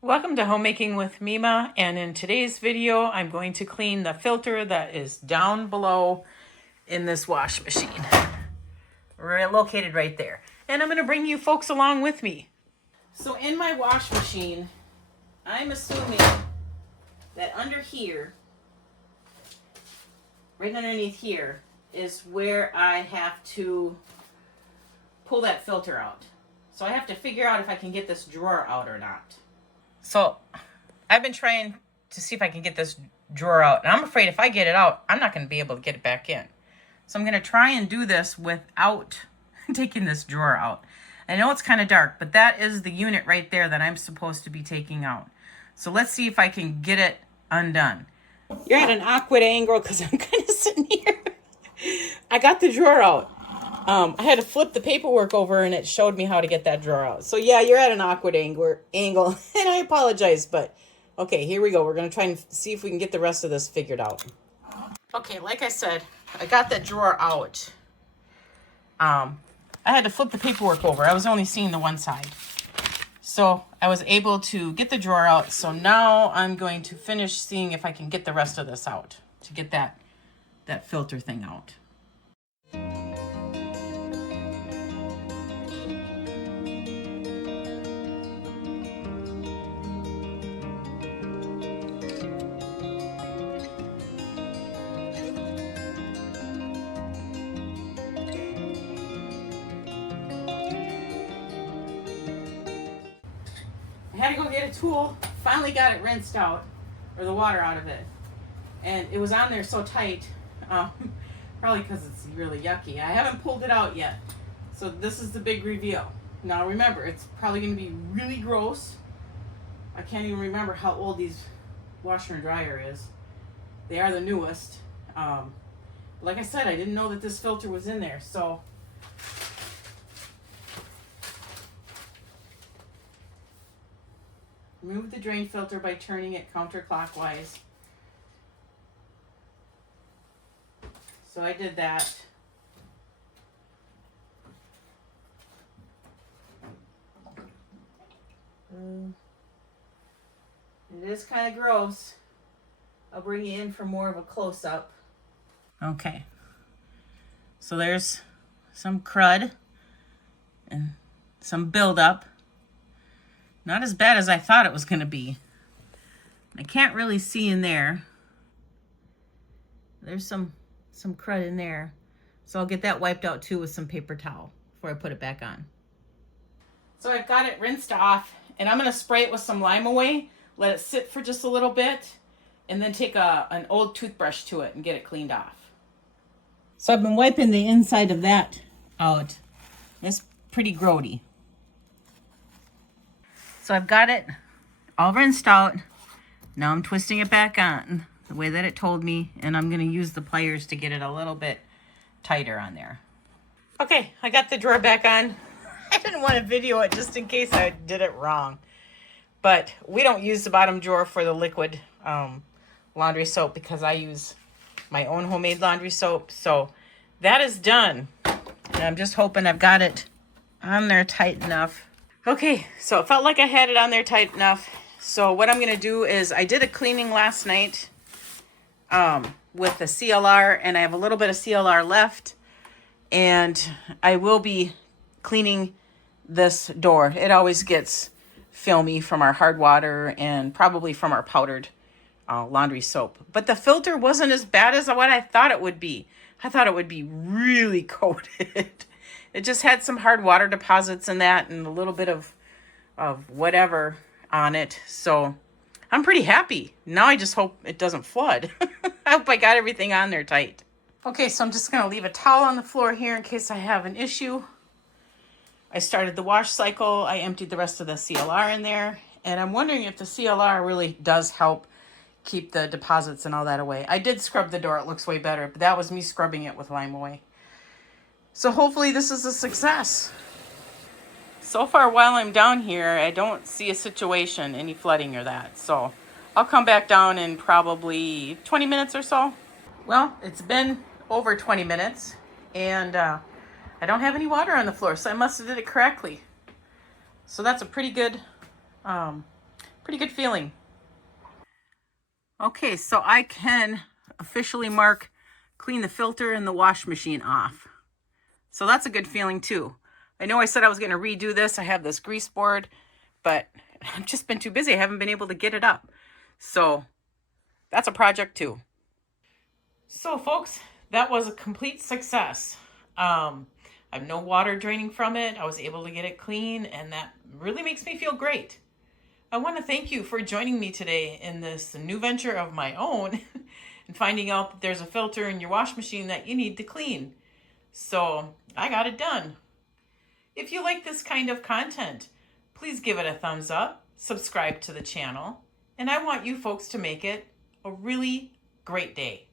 Welcome to Homemaking with Mema, and in today's video I'm going to clean the filter that is down below in this wash machine. Located right there. And I'm going to bring you folks along with me. So in my wash machine, I'm assuming that under here, right underneath here, is where I have to pull that filter out. So I have to figure out if I can get this drawer out or not. So I've been trying to see if I can get this drawer out. And I'm afraid if I get it out, I'm not going to be able to get it back in. So I'm going to try and do this without taking this drawer out. I know it's kind of dark, but that is the unit right there that I'm supposed to be taking out. So let's see if I can get it undone. You're at an awkward angle because I'm kind of sitting here. I got the drawer out. I had to flip the paperwork over and it showed me how to get that drawer out. So yeah, you're at an awkward angle and I apologize, but okay, here we go. We're going to try and see if we can get the rest of this figured out. Okay, like I said, I got that drawer out. I had to flip the paperwork over. I was only seeing the one side. So I was able to get the drawer out. So now I'm going to finish seeing if I can get the rest of this out to get that filter thing out. I had to go get a tool, finally got it rinsed out, or the water out of it. And it was on there so tight, probably because it's really yucky. I haven't pulled it out yet. So this is the big reveal. Now remember, it's probably going to be really gross. I can't even remember how old these washer and dryer is. They are the newest. Like I said, I didn't know that this filter was in there, so remove the drain filter by turning it counterclockwise. So I did that. It is kind of gross. I'll bring you in for more of a close-up. Okay. So there's some crud and some buildup. Not as bad as I thought it was going to be. I can't really see in there. There's some crud in there. So I'll get that wiped out too with some paper towel before I put it back on. So I've got it rinsed off and I'm going to spray it with some lime away, let it sit for just a little bit, and then take an old toothbrush to it and get it cleaned off. So I've been wiping the inside of that out. It's pretty grody. So I've got it all rinsed out. Now I'm twisting it back on the way that it told me, and I'm going to use the pliers to get it a little bit tighter on there. Okay, I got the drawer back on. I didn't want to video it just in case I did it wrong. But we don't use the bottom drawer for the liquid laundry soap because I use my own homemade laundry soap. So that is done. And I'm just hoping I've got it on there tight enough. Okay, so it felt like I had it on there tight enough. So what I'm going to do is I did a cleaning last night with the CLR, and I have a little bit of CLR left. And I will be cleaning this door. It always gets filmy from our hard water and probably from our powdered laundry soap. But the filter wasn't as bad as what I thought it would be. I thought it would be really coated. It just had some hard water deposits in that and a little bit of whatever on it. So I'm pretty happy. Now I just hope it doesn't flood. I hope I got everything on there tight. Okay, so I'm just going to leave a towel on the floor here in case I have an issue. I started the wash cycle. I emptied the rest of the CLR in there. And I'm wondering if the CLR really does help keep the deposits and all that away. I did scrub the door. It looks way better. But that was me scrubbing it with lime away. So hopefully this is a success. So far while I'm down here, I don't see a situation, any flooding or that. So I'll come back down in probably 20 minutes or so. Well, it's been over 20 minutes and I don't have any water on the floor, so I must have did it correctly. So that's a pretty good Pretty good feeling. Okay, so I can officially mark clean the filter and the wash machine off. So that's a good feeling too. I know I said I was going to redo this. I have this grease board, but I've just been too busy. I haven't been able to get it up. So that's a project too. So folks, that was a complete success. I have no water draining from it. I was able to get it clean, and that really makes me feel great. I want to thank you for joining me today in this new venture of my own and finding out that there's a filter in your wash machine that you need to clean. So I got it done. If you like this kind of content, please give it a thumbs up, subscribe to the channel, and I want you folks to make it a really great day.